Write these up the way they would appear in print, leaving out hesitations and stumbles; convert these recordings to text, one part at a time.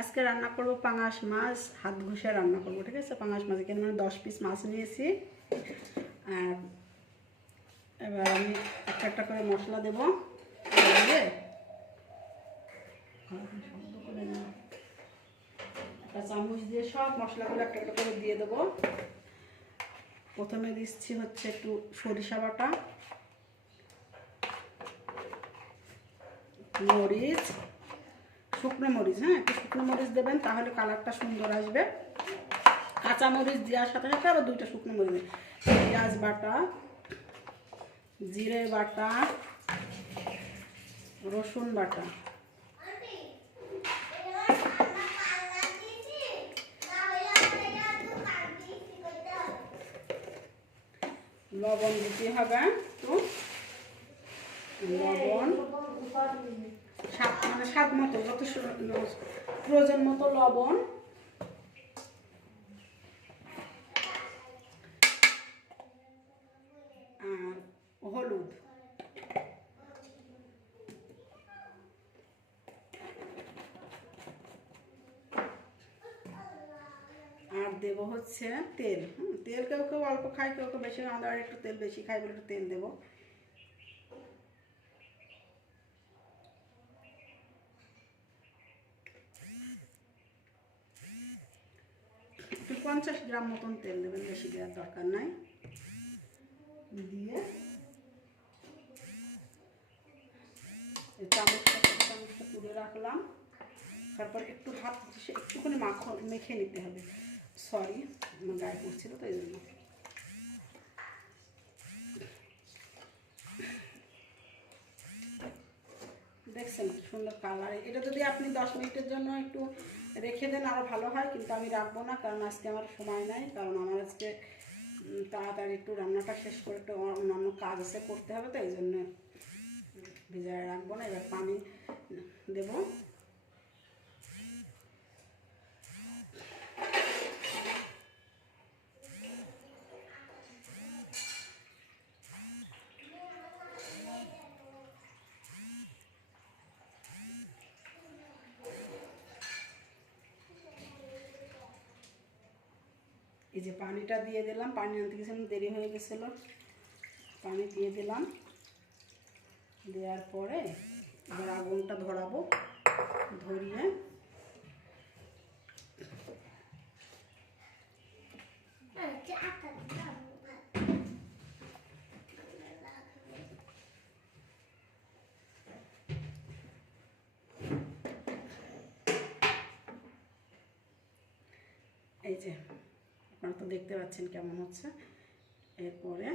আজকে রান্না করব পাঙাশ মাছ হাত ঘষে রান্না করব, ঠিক আছে। পাঙাশ মাছ এখানে মানে 10 পিস মাছ নিয়েছি। আর এবার আমি একটা একটা করে মশলা দেবো, দিয়ে একটা চামচ দিয়ে সব মশলাগুলো একটা একটা করে দিয়ে দেবো। প্রথমে দিচ্ছি হচ্ছে একটু সরিষা বাটা, মরিচ, শুকনো মরিচ, হ্যাঁ একটু শুকনো মরিচ দেবেন, তাহলে কালারটা সুন্দর আসবে। কাঁচা মরিচ দেওয়ার সাথে সাথে আবার 2টা শুকনো মরিচ দেবেন। পেঁয়াজ বাটা, জিরে বাটা, রসুন বাটা, লবণ দিতে হবে, তো লবণ মানে স্বাদ মতো, যত প্রয়োজন মতো লবণ, আর হলুদ। আর দেবো হচ্ছে তেল। তেল কেউ কেউ অল্প খায়, কেউ কেউ বেশি, আমরা একটু তেল বেশি খাই বলে একটু তেল দেবো। একটু 50 গ্রাম মতন তেল দেবেন, বেশি দেওয়ার দরকার নাই। দিয়ে চামচটা তুলে রাখলাম। তারপর একটু হাত একটুখানি মেখে নিতে হবে। সরি, আমার গায়ে পড়ছিল তো এই জন্য। দেখছেন কি সুন্দর কালার। এটা যদি আপনি 10 মিনিটের জন্য একটু রেখে দেন আরও ভালো হয়, কিন্তু আমি রাখবো না, কারণ আজকে আমার সময় নাই। কারণ আমার আজকে তাড়াতাড়ি একটু রান্নাটা শেষ করে একটু অন্যান্য কাজ আছে, করতে হবে, তো এই জন্য ভিজায় রাখবো না। এবার পানি দেবো। এই যে পানিটা দিয়ে দিলাম, পানি আনতে গেছিলাম, দেরি হয়ে গেছিলো, পানি দিয়ে দিলাম। দেওয়ার পরে এবার আগুনটা ধরাবো, ধরিয়ে এই যে আপনারা তো দেখতে পাচ্ছেন কেমন হচ্ছে। এরপরে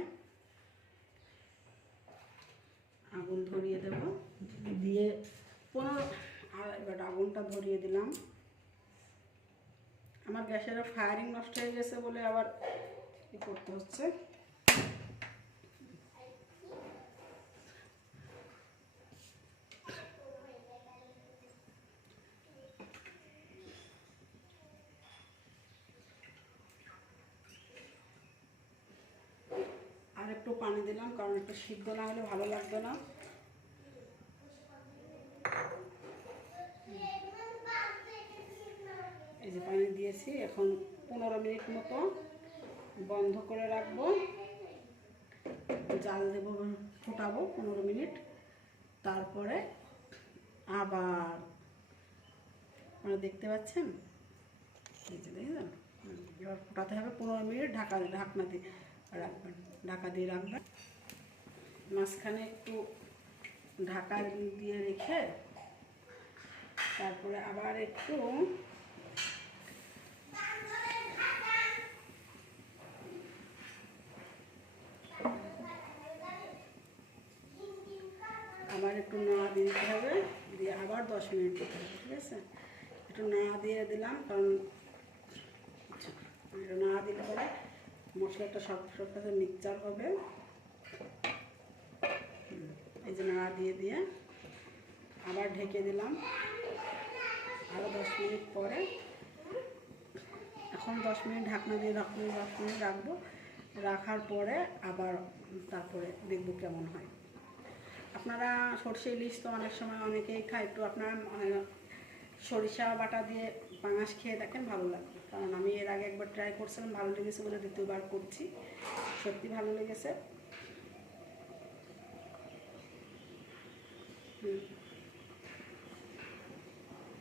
আগুন ধরিয়ে দেব, দিয়ে 15, আর এবার আগুনটা ধরিয়ে দিলাম। আমার গ্যাসের ফায়ারিং নষ্ট হয়ে গেছে বলে আবার কি করতে হচ্ছে। আর একটু পানি দিলাম, কারণ একটু সিদ্ধ না হলে ভালো লাগবে না। এই যে পানি দিয়েছি, এখন 15 মিনিট মতো বন্ধ করে রাখবো। জাল দেবো, ফুটাবো 15 মিনিট। তারপরে আবার আপনারা দেখতে পাচ্ছেন, এই যে দেখলেন, এবার ফোটাতে হবে 15 মিনিট। ঢাকনা দিয়ে রাখবেন, ঢাকা দিয়ে রাখবেন। মাঝখানে একটু ঢাকা দিয়ে রেখে তারপরে আবার একটু নাড়া দিয়ে দিতে হবে, দিয়ে আবার 10 মিনিট দিতে হবে, ঠিক আছে। একটু নাড়া দিয়ে দিলাম, কারণ একটু নাড়া দিলে পরে মশলাটা সব সাথে মিক্সচার হবে। এই যে নাড়া দিয়ে আবার ঢেকে দিলাম আরও 10 মিনিট পরে। এখন 10 মিনিট ঢাকনা দিয়ে রাখবো। রাখার পরে আবার তারপরে দেখব কেমন হয়। আপনারা সরষে ইলিশ তো অনেক সময় অনেকেই খায়, একটু আপনারা সরিষা বাটা দিয়ে পাঙাশ খেয়ে দেখেন, ভালো লাগবে। কারণ আমি এর আগে একবার ট্রাই করছিলাম, ভালো লেগেছে বলে দ্বিতীয়বার করছি, সত্যি ভালো লেগেছে।